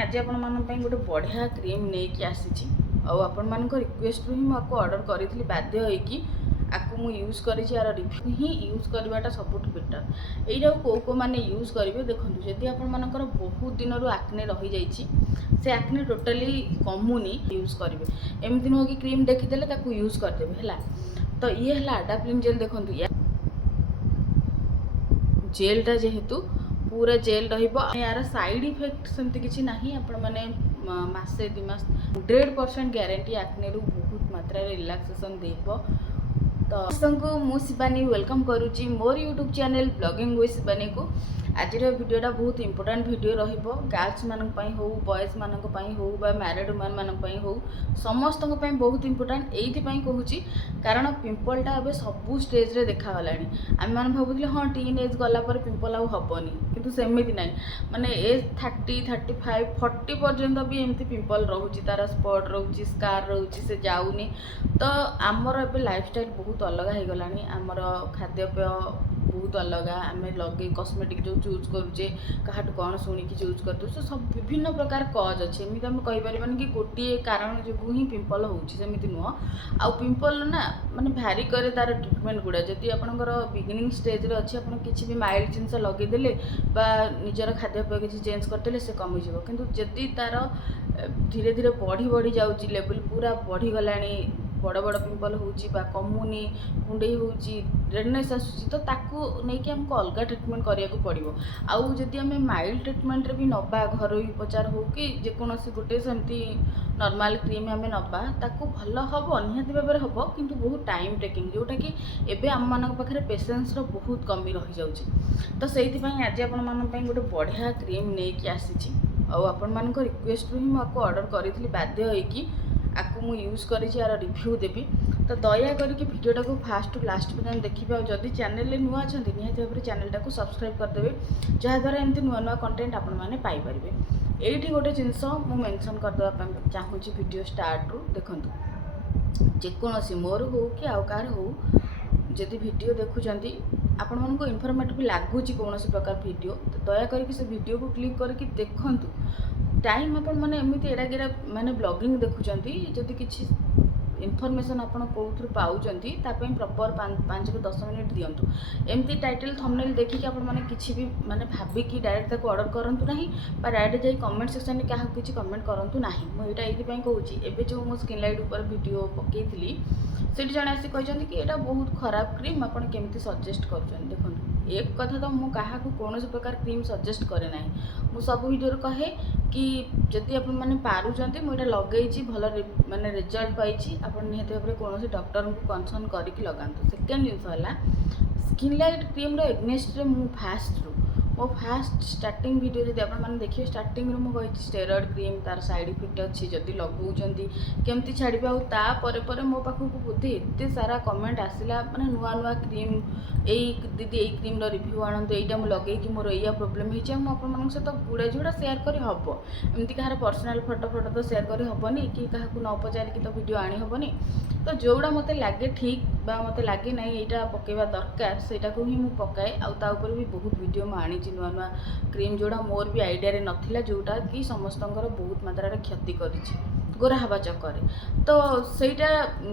आज आपण गोटे बढ़िया क्रीम नहीं आसी आपण रिक्वेस्ट ही मुझे ऑर्डर करी बाध्य होगी आपको मु यूज करी यार रिव्यू ही यूज करवाटा सब बेटर यही कौ मैंने यूज करेंगे देखो जदि आपर बहुत दिन आक्ने रही जाइए से आक्ने टोटाली कमुनी यूज करेंगे एमती नुह कि क्रीम देखीदे यूज करदेवे है। तो ये है अडाप्लिन जेल देखो जेलटा जेहेतु पूरा जेल यार साइड इफेक्ट सेमती किसी ना आपण मैंने मसे 2 मास 100% ग्यारंटी आक्ने बहुत मात्रा रिलैक्सेशन देव। तो मु शिवानी वेलकम करुच्ची मोर YouTube channel blogging with Shivani को। आज वीडियोटा बहुत इंपोर्टेंट वीडियो रहिबो गर्ल्स मानक पई हो बॉयज मानक पई हो बा मैरिड वुमेन मानक पई हो समस्त पई बहुत इंपोर्टेंट एथि पई कहूची कारण पिंपलटा अब सबू स्टेज रे देखा गलानी आम मान भाबुले हाँ टीन एज गला पर पिंपल आउ हबनी किंतु सेमिति नाही माने एज 30 35 40 पर्यंत भी एमती पिंपल रहउची तार स्पॉट रहउची स्कार रहउची से जाउनी। तो आमर अब लाइफस्टाइल बहुत अलग हो गलानी आमर खाद्यपेय बहुत अलग आम लगे कस्मेटिक जो चूज करुचे क्या कौन शुणिकी चूज कर सब विभिन्न प्रकार कज अच्छे एमती आम कहीपर कि गोटे कारण जो ही पिंपल होमती नुह आउ पिंपल ना माने भारी करे तार ट्रिटमेंट गुड़ा जदि आपंकर बिगिनिंग स्टेज रे अच्छी आप किसी भी माइल्ड जिनस लगेदेले बा निजर खाद्यपेय किसी चेंज करदेले से कमिज किंतु जदि तार धीरे धीरे बढ़ी बढ़ी जाऊँगी लेवल पूरा बढ़ी गलानी बड़ बड़ पिंपल होची बा कमुनी कुंडई होची रेडनेस आसुची तो ताकू नहीं कि हमको अलग ट्रीटमेंट करिया को पड़िबो। आउ जदि हमें माइल्ड ट्रीटमेंट रे भी नबा घरोई उपचार हो कि जेकोसी गोटे सेमती नॉर्मल क्रीम हमें नबा ताकू भल हम निहाती भाव में हम किंतु बहुत टाइम टेकिंग जोटा कि एबे आम मान पाखे पेशेंस रो बहुत कमी रही जाउची। तो सेति आज आपण मान पई गोटे बढ़िया क्रीम नहीं आसी आपण मान रिक्वेस्ट ही मुझे ऑर्डर करी बाध्य होगी आपको मु यूज करी यार रिव्यू देवी। तो दया करके वीडियोटा को फास्ट टू लास्ट पर्यंत देखिए और जदि चैनल नुआ अच्छा निहाती भाव में चैनलटा को सब्सक्राइब करदेवे जहाँद्वारा एमती नुआ नुआ कंटेंट आपण मैंने पाइपर। ये गोटे जिनस मुझे मेंशन करदेवा चाहूँगी वीडियो स्टार्ट रू देखु जेकोसी मोर हो कि आउ कार हो जदि वीडियो देखुंट आपण मानक इनफॉर्मेटिव लगुच कौन प्रकार वीडियो तो दया करके से वीडियो को क्लिक करके देखूँ टाइम आपण मैंने एमती एड़ा गिरा माने ब्लॉगिंग देखुंट जदि किसी इनफॉरमेशन आपड़ कौन पाँच प्रॉपर 5 ରୁ 10 मिनट दिंतु एमती टाइटल थंबनेल देखिए आपण मैंने किसी भी माने भाविकी डायरेक्ट ताको ऑर्डर करंतु नहीं बा डायरेक्ट जाई कमेंट सेक्शन में क्या किसी कमेंट करंतु नहीं। मुझे ये कहूँ एवं जो मो स्किन लाइट ऊपर वीडियो पकईली से जड़े आसी कहते कि यहाँ बहुत खराब क्रीम आपड़ केमती सजेस्ट कर देखो एक कथा तो मुझे क्या कौन प्रकार क्रीम सजेस्ट करे ना मु सब वीडियो कहे कि जदि आप मैंने पारुचंती मुझे लगे भल माने रिजल्ट पाई आप निहत भाव में कौन डॉक्टर को कंसर्न करके लगातु। सेकेंड जिनस है स्किन लाइट क्रीम रो एग्नेस्ट रे मु फास्ट रू मो फास्ट स्टार्टिंग वीडियो जब आप देखिए स्टार्टिंग मुझे स्टेरॉइड क्रीम तार साइड इफेक्ट अच्छी जदि लगाउं केमती छाड़े आपर मो पाखक बोधे एत सारा कमेंट आसला माने नुआ नुआ क्रीम यही दीदी यही क्रीम रिव्यू आणतु यहाँ मुझे लगे मोर या प्रोब्लेम होती है सहित गुड़ा जोड़ा सेयार कर हम एमती कहार पर्सनाल फोटो फोटो तो सेयार कर हेनी कि क्या न पचारिकी तो वीडियो आनी हेनी। तो जोड़ा मत लगे ठीक बा मत लगे ना यहाँ पकेवा दरकार सेटा को ही मुझे पकाए आउ भी बहुत वीडियो मुझे आनी नुआ नुआ क्रीम जोड़ा मोर भी आइडिया रे नथिला जोटा कि समस्त बहुत मात्रा क्षति करिछि गोरा हवा चक्कर। तो सेटा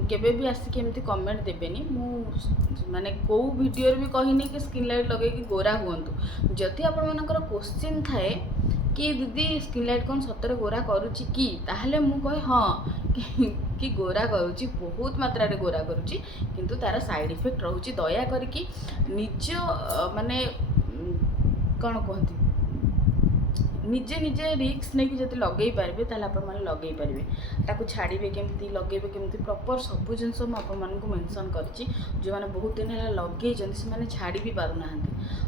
केबे भी आसिक एमती कमेंट देबेनी मु माने को वीडियो भी कहनी कि स्किन लाइट लगे कि गोरा हुंतु जदि आपण मानकर क्वेश्चन थाए कि दीदी स्किन लाइट कौन सतरे गोरा करुच्ची कि ताहले मु कहे हाँ कि गोरा करुच्ची बहुत मात्रा रे गोरा करुच्ची किंतु तार साइड इफेक्ट रहउची। दया करके निज माने कौन कहती निजे निजे रिक्स नहीं कि जब लगे पारे आपने लगे पारे ताकू छाड़े केमती लगे केमती प्रॉपर सब जिनस मुझे मेंशन कर जो मैंने बहुत दिन है लगे से छाड़ी भी पार ना।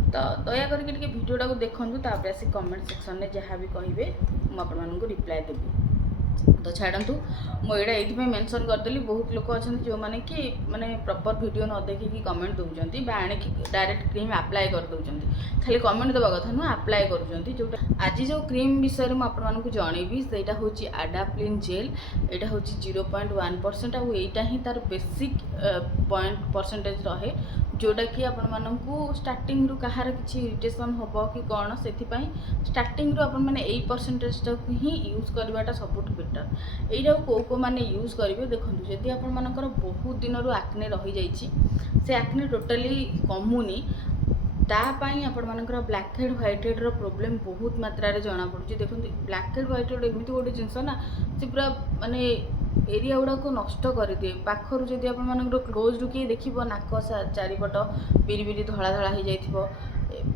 तो दया करके वीडियोटा को देखूँ तापर आसी कमेंट सेक्शन में जहाँ भी कहे मुझे रिप्लाई देवी। तो छाड़ू मुझे ये मेंशन करदेली बहुत लोग अच्छा जो मैंने कि माने प्रॉपर वीडियो न देखिकी कमेंट दौरान बा आणिकी डायरेक्ट क्रीम अप्लाई कर दौरान खाली कमेंट देवा कथा नुह अप्लाई कर जो आज जो क्रीम विषय में आपको जनइबी सेटा हूँ अडाप्लिन जेल यहाँ हूँ 0.1% आईटा ही तार बेसिक पॉइंट परसेंटेज रहे जोटा कि आपण मानकू स्टार्टिंग रु कहार किसी इरिटेशन होबो कि कौन से स्टार्टिंग रु आपण माने 8% तक ही यूज करवाटा सबुठ बेटर। एटा को माने यूज करेंगे देखो जदि आपण मानकर बहुत दिन रु एक्ने रही जाइए से एक्ने टोटाली कमुनी तापाई आपण मानकर ब्लैक हेड व्हाइट हेड रो प्रॉब्लम बहुत मात्रा रे जना पड़ुची। देखो ब्लैक हेड व्हाइट हेड एमती गोटे जिनस ना से पूरा माने एरिया गुड़ा को नष्ट कर दिए पाखर जदि आपण मानकर क्लोज रु किए देखिबो नाक चारिपट बिरी बिरी धला धला हो जाइथिबो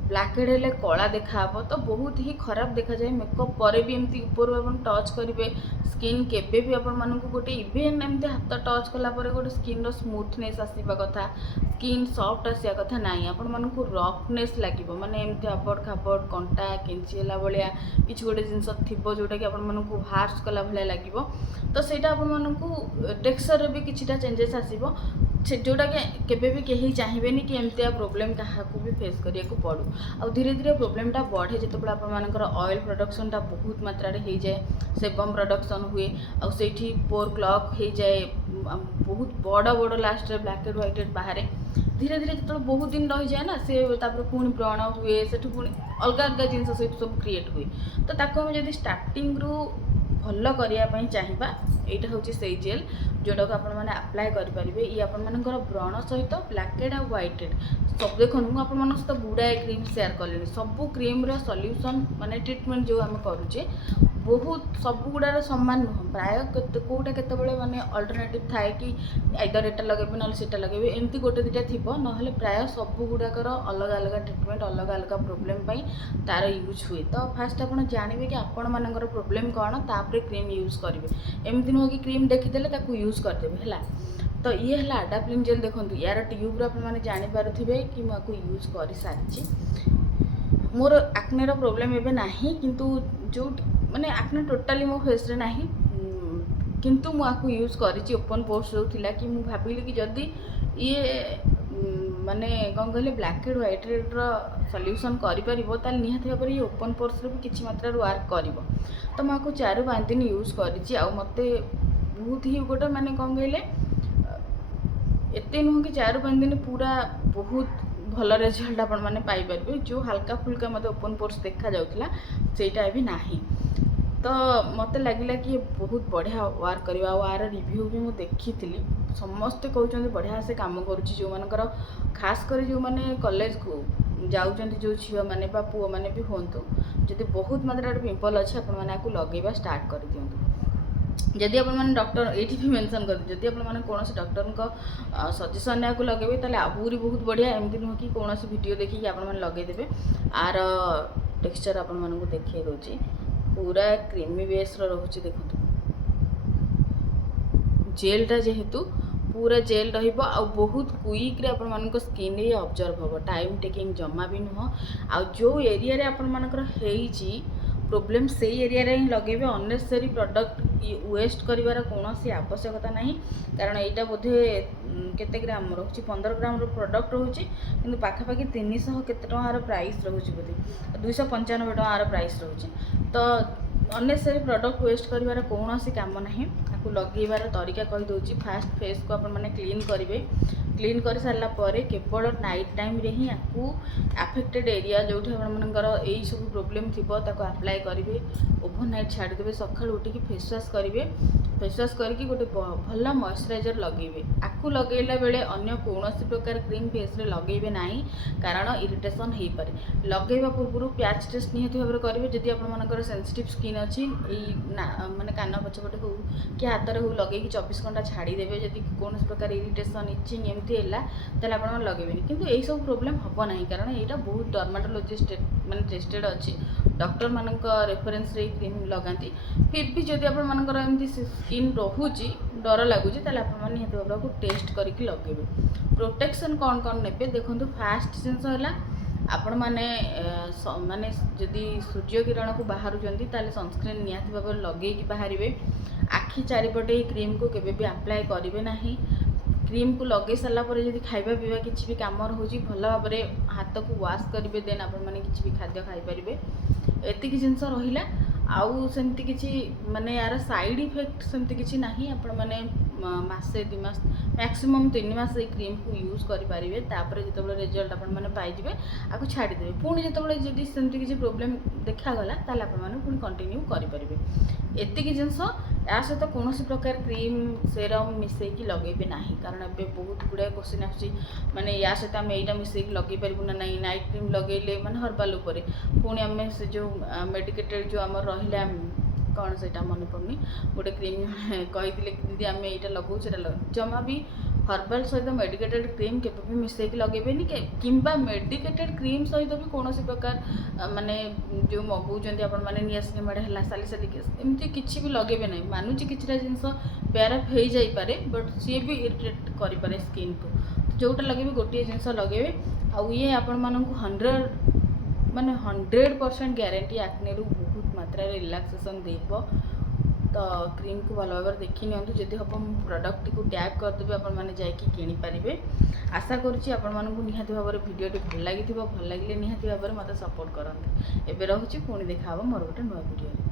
ब्लैक हेड हेले कला देखा तो बहुत ही खराब देखा जाए। मेकअप पर भी एमती ऊपर अपन टच करेंगे स्किन केबे भी आपण मानकू गोटे इवेन एमती हाथ टच कला परे गोटे स्किन रो स्मूथनेस आसीबा कथा स्किन सॉफ्ट आसिया कथा नाही आपण मानकू रफनेस लागिबो माने एमती आपड़ खापड़ कंटा केंचीला भलिया किछि गोटे जिंस थिबो जोटा कि आपण मानकू हार्श कला भलिया लागिबो तो सेटा आपण मानकू टेक्सचर रे भी किछिटा चेंजेस आसीबो जोटा कि भी कहीं चाहिए कि एमती प्रोब्लेम क्या भी फेस करिया को पड़ू आ धीरे धीरे प्रोब्लेमटा बढ़े जो आपर ऑयल प्रोडक्शनटा बहुत मात्रा हो जाए सेबम प्रोडक्शन हुए आठी पोर क्लॉक हो जाए बहुत बड़ बड़ लास्ट रे ब्लैक एंड व्हाइट हेड बाहर धीरे धीरे जो बहुत दिन रही जाए ना से पुणी व्रण हुए से पुणी अलग अलग जिन सब क्रिएट हुए तो ताको जब स्टार्टिंग रु भल करने चाहिए यहाँ हूँ से जेल जोटा को आपण मैंने अप्लाई करेंगे ये आपर व्रण सहित ब्लैक हेड और व्हाइट हेड सब देखो मुझे आप सहित गुड़ाए क्रीम शेयर कली सबू क्रीम सल्यूशन माने ट्रिटमेंट जो आम करुचे बहुत सब गुड़ार सामान नुह प्राय कौटा केत माने अल्टरनेटिव थाए कि आइदर एटा लगे ना सेटा लगे एमती गोटे दुटा थी ना प्राय सब गुड़ाकर अलग अलग ट्रिटमेंट अलग अलग प्रोब्लेम तार यूज हुए तो फास्ट आप जानवे कि आपण मानकर प्रोब्लेम कौन तापर क्रीम यूज करेंगे एमती नुह कि क्रीम देखीदे यूज करदेवे है तो ये है अडाप्लिन जेल देखो यार ट्यूब्र आपने जानीपारे कि मुझे यूज कर सारी मोर एक्ने प्रोब्लेम एवं ना किंतु जो माने एक्ने टोटाली मो फेस रे नाही किंतु मुझे यूज करी ओपन पोर्स जो थिला कि मुझे भाविली कि जदि ये माने कौन कहले black head white head solution कर निहाती भाव ये ओपन पोर्स भी किसी मात्रा वर्क कर तो मुझे 4-5 दिन यूज करी मत बहुत ही गोटे माने कौन कहले एते नुह कि 4-5 दिन पूरा बहुत भल रिजल्ट आपण मैंने पाइपर जो हल्का फुल्का मत ओपन पोर्स देखा जाऊला सेटा भी नाही तो मत लगिला कि बहुत बढ़िया वर्क करवा आर रिव्यू भी मुझे देखी समस्ते कहते बढ़िया से काम करुच्ची जो मानकर खास कर जो मैंने कॉलेज को जाऊँच जो झील मैंने पुओ मैंने भी हूँ जदि बहुत मात्रा पिंपल अच्छे आपको लगेगा स्टार्ट कर दिंतु जदि आप डॉक्टर ये भी मेंशन कर जदि आप कौन डॉक्टर सजेसन या लगे ताले आहरी बहुत बढ़िया एमती नुह कि कौन वीडियो देखिए आप लगेदेवे आर टेक्सचर आप देखिए दूसरी पूरा क्रीमी बेस रोचे देखो जेलटा जेहेतु पूरा जेल रहिबो आ बहुत क्विक रे आपण मानको स्किन रे ऑब्जर्व हो टाइम टेकिंग जमा भी नुह आ जो एरिया रे आपण मानकर हेइची प्रोब्लेम से एरिया रे ही लगेबे अननेसेसरी प्रोडक्ट वेस्ट करिवार कौन आवश्यकता नहीं कारण यहाँ बोधे केते ग्राम रोचे 15 ग्राम प्रोडक्ट रोचे कि पाखापाखि 300 केते टंकार प्राइस रोचे बोधे 295 टंकार प्राइस रोचे तो अननेसेसरी प्रोडक्ट वेस्ट करिवार कौन काम नहीं आपको लगेबार तरीका कहीदे फास्ट फेस को आपने क्लीन करेंगे क्लीन कर सारा केवल नाइट टाइम रे ही आपको अफेक्टेड एरिया जो आपर यही सब प्रोब्लेम थी अप्लाई करेंगे ओवरनाइट छाड़देवे सका उठिक फेस वाश करेंगे फेस वाश करके गोटे भल मॉइस्चराइजर लगेबे आपको लगेला बेले अन्य कौन प्रकार क्रीम फेस रे लगेबे नहीं कारण इरिटेशन हो पारे लगेवा पूर्व पैच टेस्ट निहत भाव करेंगे जदि आपर सेंसिटिव स्किन अच्छी माने कान पछपटे हो कि हाथ में हो लगे 24 घंटा छाड़देवे जदि कौन प्रकार इरिटेशन इचिंग एमती है आप लगेबे किंतु यही सब प्रोब्लेम हम ना कारण यहाँ बहुत डर्माटोलोजिस्ट माने टेस्टेड अच्छी डॉक्टर मान रेफरेंस रे क्रीम लगाती फिर भी जदि आपमती स्किन रोचे डर लगुच निहत भाव को टेस्ट करके लगेबे प्रोटेक्शन कौन कौन ने देखो फास्ट जिनस है आपण मैंने माने जदि सूर्य किरण को बाहर सनस्क्रीन निहत भाव लगे बाहर आखि चारिपटे क्रीम को केबे भी अप्लाई करेंगे ना क्रीम को लगे सारापर जब खाଇବା पीवा किसी भी कम रोचे भल भाव हाथ को वाश करेंगे देन आपने किसी भी खाद्य खाईपारे एतिक जिनस रहा आउ सेमती किसी माने यार साइड इफेक्ट सेमती किसी ना आपण मैंने मासे 2 मास मैक्सिमम 3 मास ये क्रीम को यूज करेंगे तापर जो रिजल्ट आपने पाइबे आपको छाड़ीदेवे पुणी जो सेमती किसी प्रोब्लेम देखागला पुणी कंटिन्यू करेंगे एतिक जिनस या सहित कौन प्रकार क्रीम सेरम मिसेकी लगे ना कारण ए बहुत गुड़ाए क्वेश्चन आसने या सहित आम यहाँ मिसेक लगे पार्बू ना नहीं नाइट क्रीम लगे मैंने हर्बाल पुणी आम से जो मेडिकेटेड जो आम रहा कौन से मन पड़नी गोटे क्रीम कही दीदी आम यहाँ लगू जमा भी हर्बाल सहित मेडिकेटेड क्रीम के मिसेक लगेबेनि कि मेडिकेटेड क्रीम सहित भी कौन प्रकार माने जो मगौन आपण मैंने नियासिनामाइड है सालिसिलिक एमती किसी भी लगेबे ना मानुची किसी जिनस प्यारअप हो जापे बट सी भी इरिटेट करें स्किन को जोटा लगे गोटे जिनस लगे आउ ये आपण मानक 100 माने 100% ग्यारंटी एक्ने रू बहुत मात्रा रिलैक्सेशन देव तो क्रीम को भल भाव देखी नियंतु जदि हम प्रोडक्ट को टैग करदेवे आपण मैंने जाकि किनी पारिबे आशा करुच्ची आपण मानक निहाती भाव भिडियोटी भल लगी भल लगे निहाती भाव मत सपोर्ट करते एबे रहुची पुणी देखा मोर गोटे नुआ भिडियो।